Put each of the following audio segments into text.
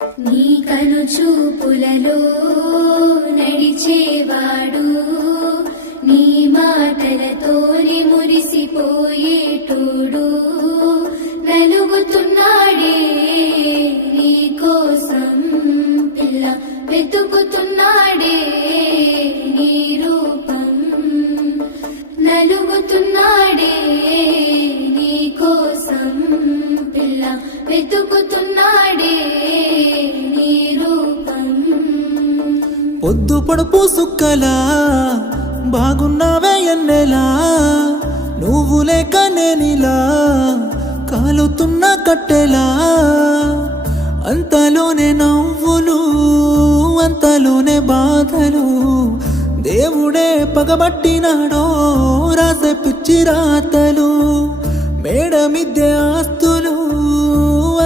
నీ కను చూపులలో నడిచేవాడు నీ మాటలతోనే మురిసిపోయేటోడు నలుగుతున్నాడే నీ కోసం పిల్ల వెతుకుతున్నాడే నీ రూపం నలుగుతున్నాడే నీ కోసం పిల్ల వెతుకుతున్నాడే నీ రూపం పొద్దు పడుపు సుక్కలా బాగున్నావే ఎన్నెలా నువ్వు లేక నేనిలా కాలుతున్న కట్టెలా అంతలోనే నవ్వులు అంతలోనే బాధలు దేవుడే పగబట్టినాడో రాసే పిచ్చి రాతలు మేడ మిద్దె ఆస్తులు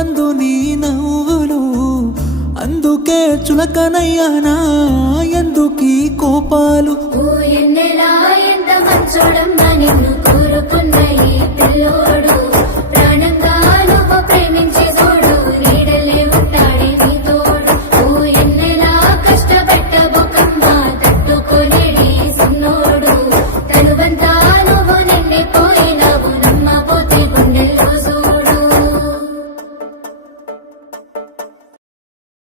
అందు నీ నవ్వులు అందుకే చులకనయ్యానా ఎందుకీ కోపాలు ఓ ఎన్నెలా ఎంత మంచోడం